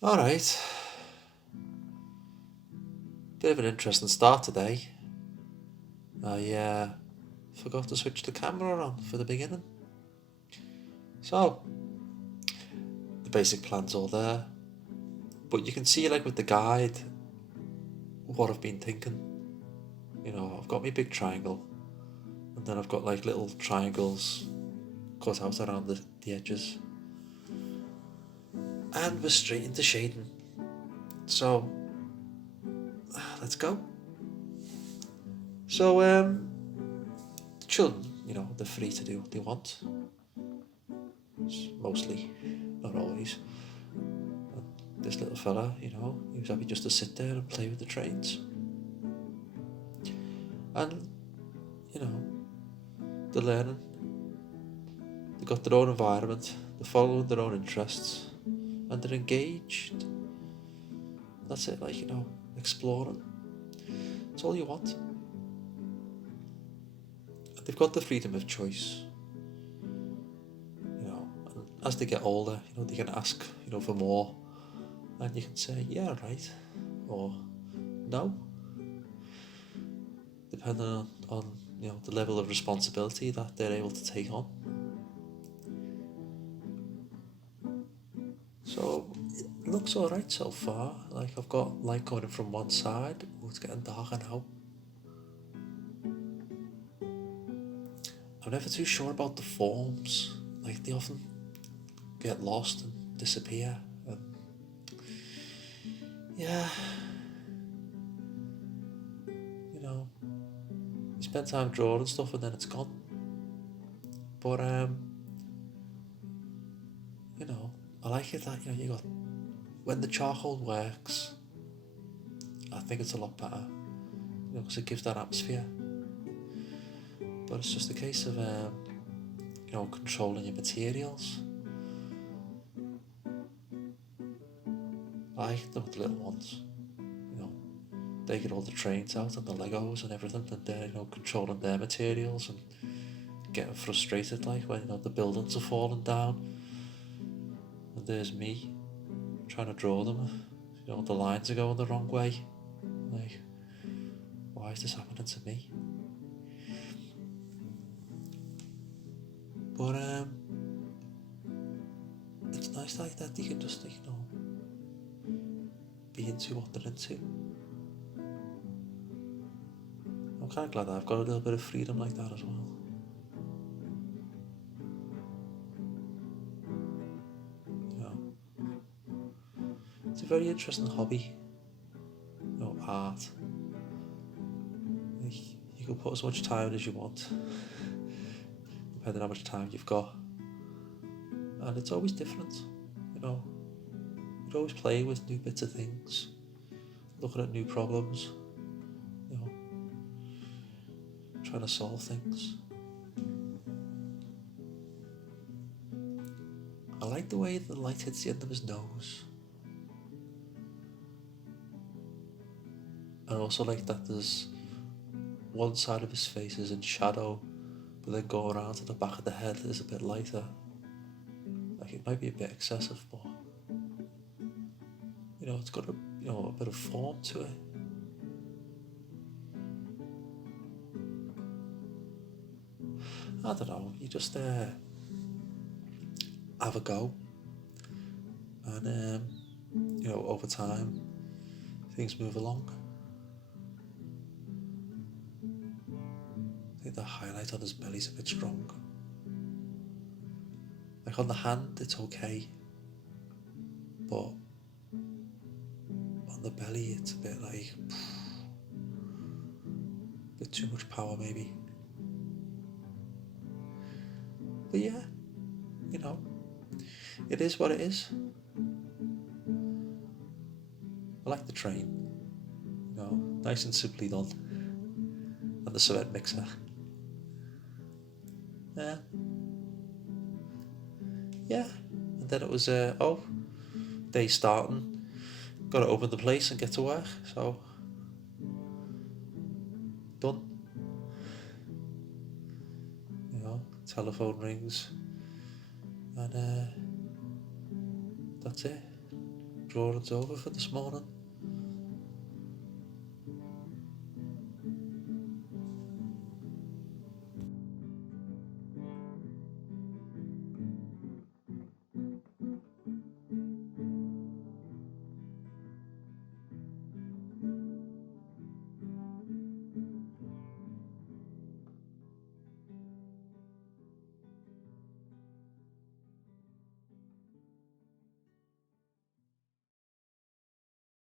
Alright, bit of an interesting start today. I forgot to switch the camera on for the beginning. So, the basic plan's all there. But you can see, like with the guide, what I've been thinking. I've got my big triangle, and then I've got like little triangles cut out around the edges. And we're straight into shading. So, let's go. So, the children, they're free to do what they want. Mostly, not always. And this little fella, he was happy just to sit there and play with the trains. And, they're learning. They've got their own environment, they're following their own interests, and they're engaged. That's it, exploring. That's all you want. And they've got the freedom of choice. And as they get older, they can ask, for more. And you can say, yeah, right, or no. Depending on the level of responsibility that they're able to take on. So it looks alright so far. Like I've got light coming in from one side. Oh, it's getting darker now. I'm never too sure about the forms. Like they often get lost and disappear. And yeah, you spend time drawing stuff and then it's gone. But I like it that you got when the charcoal works. I think it's a lot better, because it gives that atmosphere. But it's just a case of controlling your materials. I like them with the little ones. They get all the trains out and the Legos and everything, and they're controlling their materials and getting frustrated when the buildings are falling down. And there's me trying to draw them. The lines are going the wrong way. Like, why is this happening to me? But it's nice like that. You can just be into what they're into. I'm kind of glad that I've got a little bit of freedom like that as well. It's a very interesting hobby. Art. You can put as much time as you want, depending on how much time you've got. And it's always different. You're always playing with new bits of things, looking at new problems, trying to solve things. I like the way the light hits the end of his nose. And I also like that there's one side of his face is in shadow, but then going around to the back of the head is a bit lighter. Like it might be a bit excessive, but it's got a bit of form to it. I don't know, you just have a go, and over time things move along. I think the highlight on his belly's a bit strong. Like on the hand it's okay, but on the belly it's a bit like a bit too much power maybe. But yeah, it is what it is. I like the train, nice and simply done, and the cement mixer. Yeah, and then it was day starting, got to open the place and get to work, so done. Telephone rings, and that's it. drawing's over for this morning.